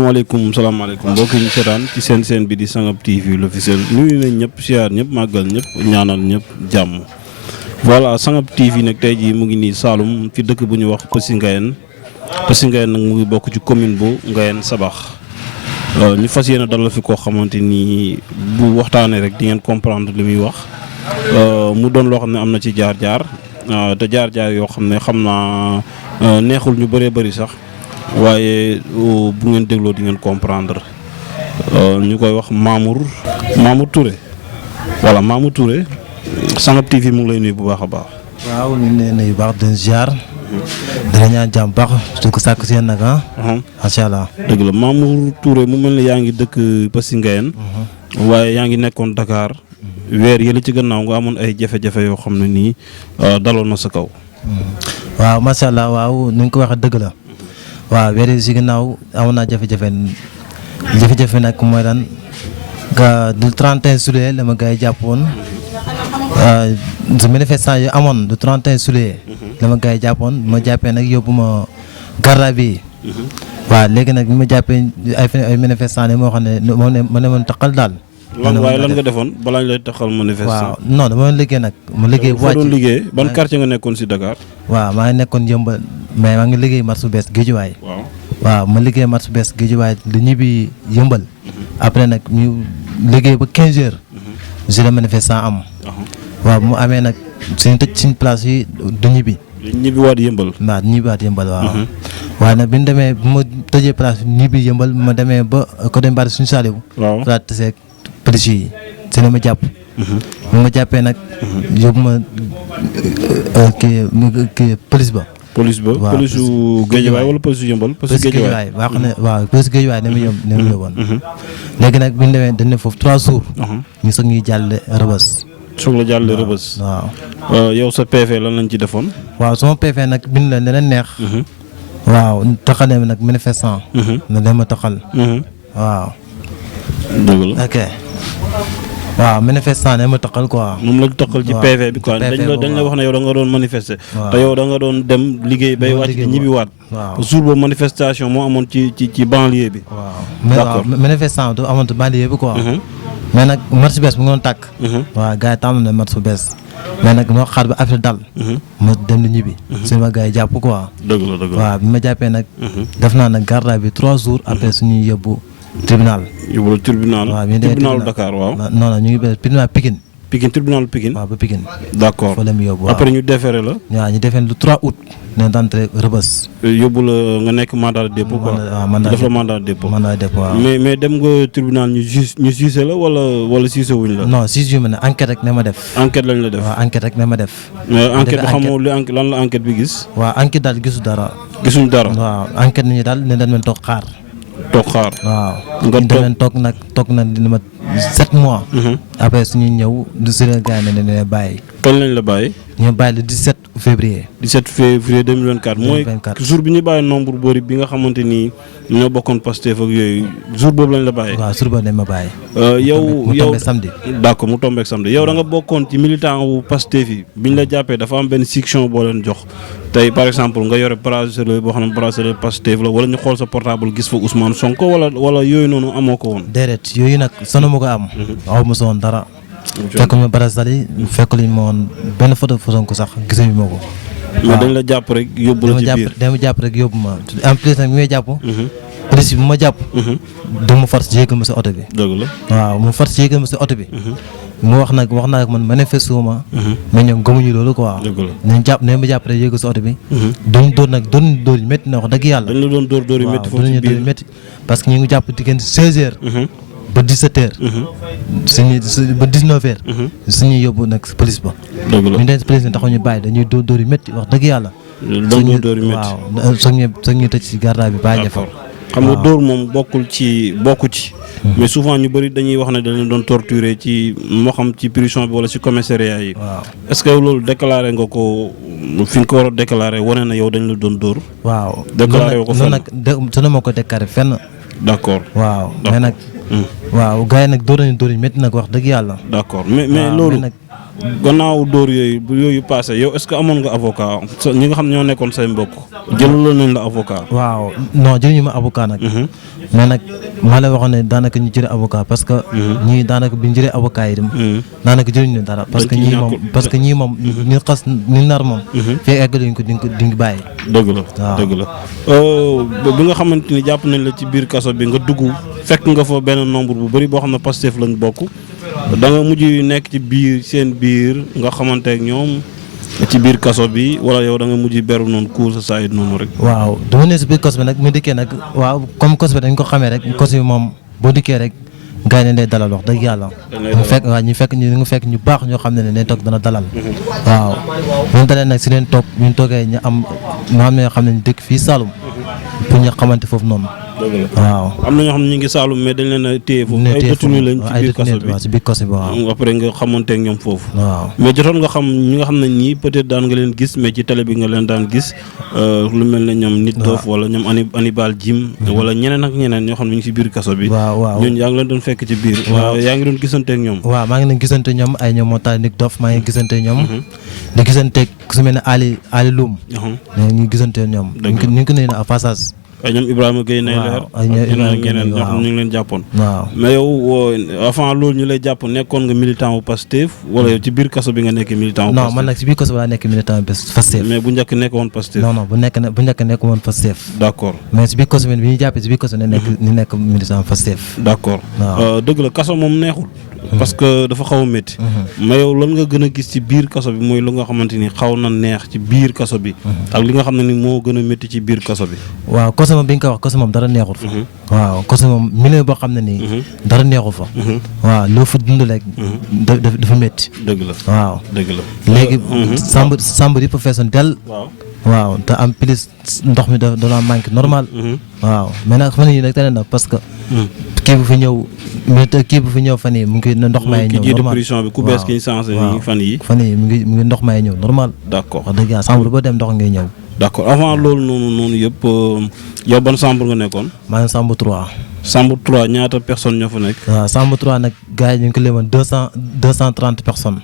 salaamaaleykum mbokk yi ñu seetaan ci seen bi di Sangap TV l'officiel nuyu nañ ñëpp siyaar ñëpp màggal ñëpp ñaanal ñëpp jàmm. voilà Sangap TV nag tey jii mu ngi nii Saloum fi dëkk bu ñu wax Peussi Ngayène nag mu ngi bokk ci commune bu Ngayène Sabax ñu fas yéene dalal fi koo xamante ni bu waxtaanee rek di ngeen comprendre li muy wax mu doon loo xam ne am na ci jaar-jaar te jaar-jaar yoo xam ne xam naa neexul ñu bëree bëri sax. waaye bu ngeen dégloo di ngeen comprendre ñu koy wax Mamour Touré voilà Mamour Touré Sangap TV mu ngi lay nuyu bu baax a baax. waaw ñu ngi lay nuyu bu baax di ziar. dina ñaan jàmm baax su ko sàkk seen nag macha allah. dëgg la Mamour Touré mu mel ne yaa ngi dëkk Peussi Ngayène. waaye yaa ngi nekkoon Dakar. weer yële ci gannaaw nga amoon ay jafe-jafe yoo xam ne nii daloon na sa kaw. waaw macha allah waaw ni nga ko waxee dëgg la. waaw weer yi si ginnaaw amoon naa jafe-jafe nag mooy lan nga du 31 juillet la ma gars yi jàppoon su manifestant yi amoon du 31 juillet la ma gars yi jàppoon bi ma jàppee nag yóbbu ma garda bi waaw léegi nag bi ma jàppee ay manifestant yi moo xam ne ma ne moon taxal daal. waaye lan nga defoon balaa ñu lay taxal manifestant. waaw non dama liggéey nag ma liggéey bu wàcc doon liggéey ban quartier nga nekkoon si Dakar. waaw maa ngi nekkoon Yëmbal mais maa ngi liggéey marché bu bees Guédiawaye. waaw ma liggéey marché bu bees Guédiawaye di ñibbi Yëmbal. après nag ñu liggéey ba 15 heures. je le manifestant am. waaw mu amee nag suñu tëj suñu place yi du ñibbi. ñibbiwaat Yëmbal. waaw ñibbiwaat Yëmbal waaw. waaye nag bi ñu demee bu ma tëjee place ñibbi Yëmbal ma demee ba côté Mbari suñu Saliou. waaw laa tasee police yi si la ma jàpp. bu ma jàppee nag. yóbbu ma kii police ba. police ba waaw police su Guédiawaye wala police su Yëmbal. police Guédiawaye waaw xam ne waaw police Guédiawaye ne ma yóbboon. léegi nag bi ñu demee dañ ne foofu 3 jours. ñu soog ñuy jàll Rebeuss. soog la jàll Rebeuss. waaw yow sa PV lan lañ ci defoon. waaw sama PV nag bind la ne leen neex. waaw taxal ne nag manifestant. ne leen ma taxal. waaw. dëgg la ok. waaw manifestant ne ma taxal quoi. moom la taxal ci PV bi quoi dañ la wax ne yow da nga doon manifester. te yow da nga doon dem liggéey bay wàcc ñibbiwaat. waaw jour boobu manifestation moo amoon ci banlieue bi. waaw d'accord manifestant du amoon ci banlieue bi quoi. mais nag marché bees mu ngi doon tàkk. waaw gars yi tàmm na marché bees. mais nag moo xaar ba affaire dal. ma dem di ñibbi. suñu ma gars yi jàpp quoi. dëgg la dëgg la waaw bi ma jàppee nag. def naa nag garde bi 3 jours après suñuy yóbbu. tribunal. yóbbu tribunal. waaw tribunal Dakar waaw. non ñu ngi bëgg tribunal Pikine. tribunal Pikine. waaw ba Pikine. d'accord fa la mu yóbbu waaw. après ñu déféré la. waaw ñu déféré le 3 août. ne d'entrée Rebeuss. yóbbu la nga nekk mandat de dépôt quoi. waaw mandat def la mandat de dépôt. mandat de dépôt waaw. mais dem nga tribunal ñu jugé la wala jugé wuñ la. non jugé ma ne enquête rek ne ma def. enquête lañ la def. waaw enquête rek ne ma def. mais enquête bi xamoo lan la enquête bi gis. waaw enquête daal gisu dara. gisuñ dara. waaw enquête nañu daal ne dañ leen toog xaar. waaw nga toog na dina ma 7 mois. après suñuy ñëw du si la gars yi ne bàyyi. kañ lañ la bàyyi. ñu bàyyi le 17 février. 17 février 2024 mooy jour bi ñu bàyyi nombre bëri bi nga xamante ni ñoo bokkoon Pastef ak yooyu jour boobu lañ la bàyyi. waaw jour boobu lañ ma bàyyi. yow mu tombé samedi. d'accord mu tombé samedi yow da nga bokkoon ci militant wu Pastef yi biñ la jàppee dafa am benn section boo leen jox tey par exemple nga yore bracelet boo xam ne bracelet Pastef la wala ñu xool sa portable gis fa Ousmane Sonko wala yooyu noonu amoo ko woon. déedéet yooyu nag sonu ma ko am. waaw ma soon dara. fekk ñu bracelet yi fekk luñ ma woon benn photo Sonko sax gisuñu ma ko. mais dañ la jàpp rek yóbbu la ci biir dama jàpp rek yóbbu ma en plus nag mi may jàpp. police bi ma jàpp. du ma force yéegal ma si oto bi. dëgg la waaw mu force yéegal ma si oto bi. mu wax naa ak man manifesté wu ma. mais ñoom gëmuñu loolu quoi. dëgg la nañ jàpp ne ma jàpp rek yéegal si oto bi. doon dóor yu métti na wax dëgg yàlla. dañ la doon dóor yu métti foofu ci biir dóor yu métti parce que ñu ngi jàpp diggante 16h. ba 17h. ba 19h. suñuy yóbbu nag police ba. dëgg la ñu dem police bi taxaw ñu bàyyi dañuy dóor yu métti wax dëgg yàlla. dóor yu métti waaw soog ñu tëj ci garda bi bàyyi fa. xam nga dóor moom bokku ci. mais souvent ñu bëri dañuy wax ne dañu doon torturer ci moo xam ci prison bi wala ci commissariat yi. waaw est-ce que loolu déclaré nga ko fi nga ko war a déclaré wane na yow dañ la doon dóor. waaw déclaré ko fenn nag su ma ko déclaré fenn. d'accord waaw mais nag. waaw gars yi nag dóor nañu métti nag wax dëgg yàlla. d'accord mais loolu. gannaaw dóor yooyu bu yooyu passé yow est-ce que amoon nga avocat ñi nga xam ne ñoo nekkoon say mbokk jëlaloon nañ la avocat. waaw non jëluñu ma avocat nag. mais nag maa lay waxoon ne daanaka ñu jëlee avocat parce que. ñii daanaka bi ñu jëlee avocat yi dem. daanaka jëluñu dara parce que ñii moom ñu xas ñu nar moom. fekk eggaluñ ko di nga bàyyi. dëgg la waaw dëgg la bi nga xamante ni jàpp nañ la ci biir kaso bi nga dugg fekk nga fa benn nombre bu bëri boo xam ne Pastef lañ bokk da nga mujj nekk ci biir seen biir nga xamante ak ñoom ci biir kaso bi wala yow da nga mujj beru noonu cour sa saa it noonu rek. waaw dama ne si biir kaso bi nag mu dikkee nag waaw comme kaso bi dañ ko xamee rek kaso bi moom boo dikkee rek gars yi ne day dalal wax dëgg yàlla. ñu fekk ñu baax ñoo xam ne toog dana dalal. waaw ñun dalee nag si leen toog ñu toogee ñu am ñoo xam ne ñu dëkk fii Saloum pour ñu xamante foofu noonu. waaw am na ñoo xam ne ñu ngi Saloum mais dañ leen a téye foofu ay détenu lañ ci biir kaso bi si biir kaso bi waaw. après nga xamante ak ñoom foofu. waaw mais jotoon nga xam ñi nga xam ne ñii peut-être daan nga leen gis mais ci télé bi nga leen daan gis lu mel ne ñoom Nit Dof wala ñoom Hannibal Jim wala ñeneen ak ñeneen ñoo xam ne ñu ngi si biir kaso bi. waaw ñooñu yaa ngi leen doon fekk ci biir. yaa ngi doon gisante ak ñoom. waaw maa ngi leen gisante ñoom ay ñoom moo tax Nit Dof maa ngi gisante ñoom. di gisante ku su mel ne Ali Loum. ñu gisante ñoom. ñu ngi ko nuyu à passage. ay ñoom Ibrahima Gueye nay leer ak ñeneen ñoo xam ñu ngi leen jàppoon. waaw mais yow avant loolu ñu lay jàpp nekkoon nga militant wu Pastef wala yow ci biir kaso bi nga nekk militant wu Pastef. non man nag ci biir kaso bi laa nekk militant wu Pastef. mais bu njëkk nekk woon Pastef. non bu njëkk nekk woon Pastef. d'accord mais ci biir kaso bi ñu jàppee ci biir kaso ni nekk militant Pastef. d'accord waaw dëgg la kaso moom neexul. parce que dafa xaw a métti. mais yow lan nga gën a gis ci biir kaso bi mooy lu nga xamante ni xaw na neex ci biir kaso bi. ak li nga xam ne ni moo gën a métti ci biir kaso bi. waaw kaso moom bi nga ko wax kaso moom dara neexul fa. waaw kaso moom milieu boo xam ne nii. dara neexu fa. waaw loo fa dund rek. dafa métti. dëgg la waaw dëgg la. léegi chambre yëpp a feesoon del. waaw te am plus ndox mi da doon manqué normal. waaw mais nag fan yii nag tane na parce que. kii bu fi ñëw fan yii mu ngi ndox may ñëw normal prison bi ku bees ki ñu changé nii fan yii mu ngi ndox may ñëw normal. d'accord wax dëgg yàlla chambre boo dem ndox ngay ñëw. d'accord avant loolu noonu yëpp yow ban chambre nga nekkoon. maa ngi chambre 3. chambre 3 ñaata personnes ñoo fa nekk. waaw chambre 3 nag gars yi ñu ngi ko leemoon 230 personnes.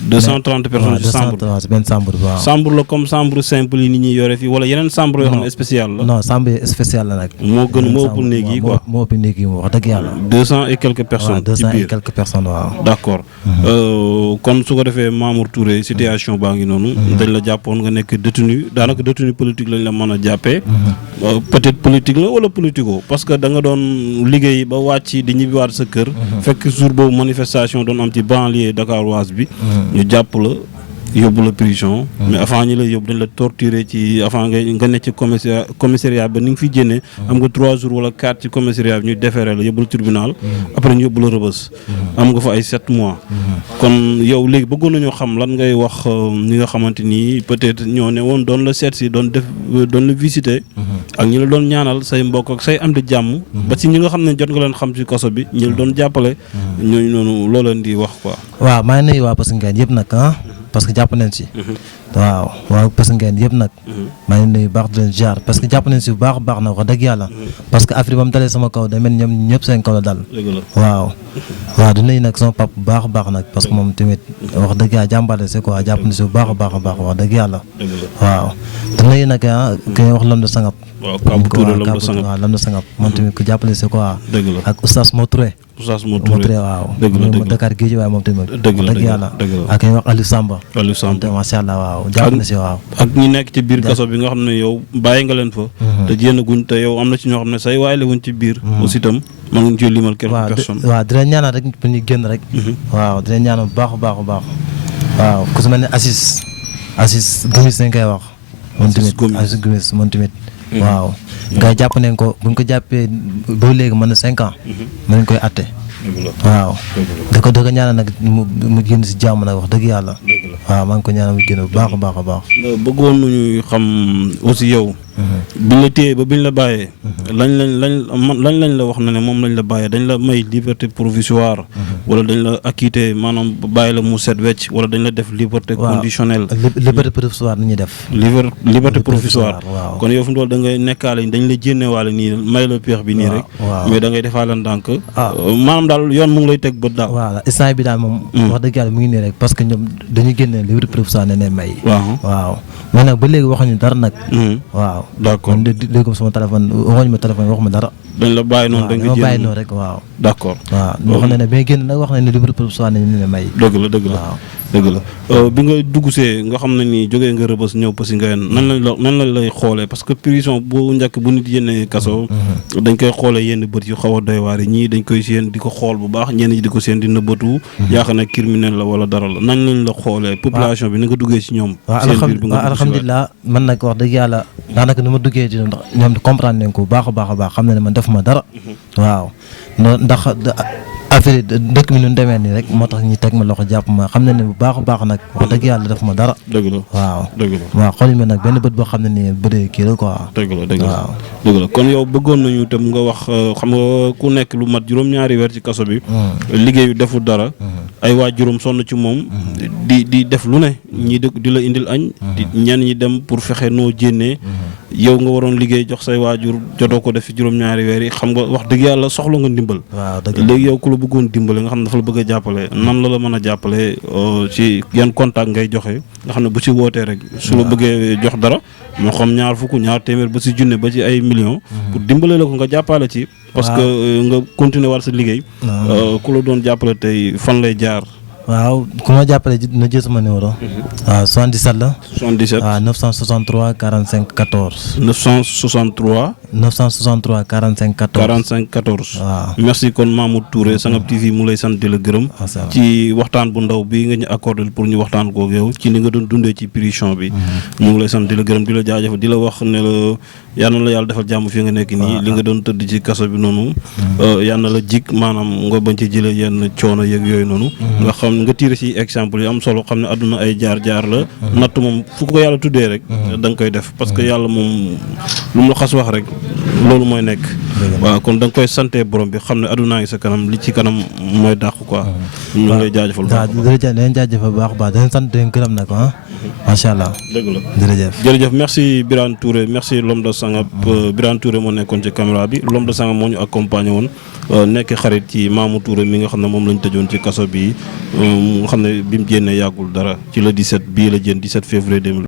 230 personnes ci chambre waaw benn chambre bi waaw. chambre la comme chambre simple yi nit ñi yore fii wala yeneen chambre yoo xam ne spécial la. non chambre spécial la nag. moo ëpp néeg yi quoi moo ëpp néeg yi wax dëgg yàlla. 200 et quelques personnes. ci biir 200 et quelques personnes waaw. d'accord kon su ko defee Mamour Touré situation baa ngi noonu. dañ la jàppoon nga nekk détenu daanaka détenu politique lañ la mën a jàppee. peut-être politique la wala politico parce que da nga doon liggéey ba wàcc di ñibbiwaat sa kër. fekk jour boobu manifestation doon am ci banlieue dakaroise bi. ñu jàpp la yóbbu la prison. mais avant ñi lay yóbbu dañ la torturer ci avant nga nekk ci commissariat ba ni nga fi génnee. am nga 3 jours wala 4 ci commissariat bi ñu déféré la yóbbu la tribunal. après ñu yóbbu la rëbës. am nga fa ay 7 mois. kon yow léegi bëggoon nañoo xam lan ngay wax ñi nga xamante ni peut-être ñoo ne woon doon la seet si doon la visiter. ak ñi la doon ñaanal say mbokk ak say am di jàmm. ba ci ñi nga xam ne jot nga leen xam ci kaso bi ñi la doon jàppale. ñooñu noonu loo leen di wax quoi. waaw maa ngi nuyu waa Passe Ngeen yëpp nag parce que jàpp nañ si. waaw Passe Ngeen yëpp nag. maa ngi nuyu baax di leen jaar parce que jàpp nañ si bu baax baax na wax dëgg yàlla. parce que affaire ba mu dalee sama kaw da mel ñoom ñëpp seen kaw la dal. waaw di nuyu nag sama pap bu baax baax nag parce que moom tamit wax dëgg yàlla jàmbaale si quoi jàpp na si bu baax a baax wax dëgg yàlla. waaw di nuyu nag ki ñuy wax Lamdo Sangap. waaw Kabou Touré Lamdo Sangap moom tamit ku jàppale si quoi. dëgg la ak Oustaz Mo Touré. Oustaz Mo Touré waaw. dëgg la Dakar géej waaye moom tamit. dëgg la yàlla ak ñuy wax Aliou Samba. macha allah waaw jàpp na si waaw. ak ñi nekk ci biir kaso bi nga xam ne yow bàyyi nga leen fa. te jéem guñ te yow am na ci ñoo xam ne say waay la wuñ ci biir. aussi itam mën nga ciy limal quelques personnes. waaw di leen ñaanal rek pour ñu génn rek. waaw di leen ñaanal bu baax a baax a baax. waaw ku su mel ne Assis Gomis dañ koy wax. Assis Gomis moom tamit. waaw gars yi jàpp nañ ko bu ñu ko jàppee ba léegi mën na 5 ans. mën nañ koy atte. waaw da ko ñaanal nag mu génn si jàmm nag wax dëgg yàlla. waaw maa ngi ko ñaanal mu génn bu baax a baax a baax. bëggoon nañu xam aussi yow biñ la téye ba biñ la bàyyee. lañ la wax na ne moom lañ la bàyyee dañ la may liberté provisoire. wala dañ la acquitté maanaam bàyyi la mu set wecc wala dañ la def liberté conditionnelle. liberté provisoire ni ñuy def. liberté provisoire. waaw kon yow fu mu toll da ngay nekkaale dañ la jénnewaale nii may la peex bi nii rek. mais da ngay defaale ndànk. maanaam daal yoon mu ngi lay teg bët daal. voilà instant bi daal moom. wax dëgg yàlla mu ngi nii rek parce que ñoom dañuy génne liberté provisoire ne ne may. waaw mais nag ba léegi waxuñu dara nag. waaw d'accord man dégg ko sama téléphone waxuñu ma téléphone waxuma dara. dañ la bàyyi noonu da nga bàyyi noonu rek waaw. d'accord waaw wax na ne ba génn nag wax nañ ne liberté provisoire ne ne may. dëgg la bi nga dugg see nga xam ne nii jógee nga rëbës ñëw Passy Nguéweul nan lañ lay xoolee parce que prison bu njëkk bu nit yénnee kaso dañ koy xoolee yenn bët yu xaw a doy waar yi ñii dañ koy séen di ko xool bu baax ñenn ñi di ko séen di nëbbatu yaakaar ne criminel la wala dara la nañ lañ la xoolee population bi ni nga duggee si ñoom seen biir bi nga alhamdulilah man nag wax dëgg yàlla daanaka ni ma duggee ci ñoom comprendre nañ ko bu baax a baax xam na ne man def ma dara waaw ndax affaire dëkk mi nu demee nii rek moo tax ñu teg ma loxo jàpp ma xam ne ne bu baax a baax nag wax dëgg yàlla def ma dara. dëgg la waaw xool ma nag benn bët boo xam ne nii bëdee kii la quoi. dëgg la kon yow bëggoon nañu itam nga wax xam nga ku nekk lu mat juróom-ñaari weer ci kaso bi. liggéeyu deful dara. ay waajuram sonn ci moom. di def lu ne ñii di la indil añ. ñenn ñi dem pour fexe noo jénnee. yow nga waroon liggéey jox say waajur jotoo ko def ci juróom-ñaari weer yi xam nga wax dëgg yàlla soxla nga ndimbal. waaw dëgg léegi yow ku la bëggoon dimbale nga xam ne dafa la bëgg a jàppale nan la mën a jàppale ci yan contact ngay joxe nga xam ne bu ci wootee rek su la bëggee jox dara moo xam ñaar fukk ñaar téeméer ba ci junne ba ci ay millions pour dimbale la ko nga jàppale ci parce que nga continuer war sa liggéey ku la doon jàppale tey fan lay jaar. waaw ku ma jàppale na jël sama numéro. waaw 77 la. 77 waaw 963 45 14. 963. 45 14. waaw merci kon Mamour Touré Sangap TV mu lay sant di la gërëm. ci waxtaan bu ndaw bi nga ñu accordé pour ñu waxtaan koog yow ci ni nga doon dundee ci prison bi. ñu ngi lay sant di la gërëm di la jaajëfal di la wax ne la yal na la yàlla defal jàmm fi nga nekk nii. li nga doon tëdd ci kaso bi noonu. yal na la jig maanaam nga bañ ci jëlee yenn coono yeeg yooyu noonu. nga xam nga tiire ci exemple yi am solo xam ne àdduna ay jaar-jaar la. natt moom fu ko yàlla tuddee rek. da nga koy def parce que yàlla moom lu mu la xas wax rek loolu mooy nekk. waaw kon da nga koy sante borom bi xam ne àddunaa ngi sa kanam li ci kanam mooy dàq quoi. ñu ngi lay jaajëfal bu baax a baax jaajëfal bu baax a baax dañu sant dañu gërëm nag macha allah. dëgg la jërëjëf merci Birane Touré merci l'homme de Sangap Birane Touré moo nekkoon ci caméra bi l'homme de Sangap moo ñu accompagné woon nekk xarit ci Mamour Touré mi nga xam ne moom lañ tëjoon ci kaso bi nga xam ne bi mu génnee yàggul dara ci le 17 bii la génn 17 février 2000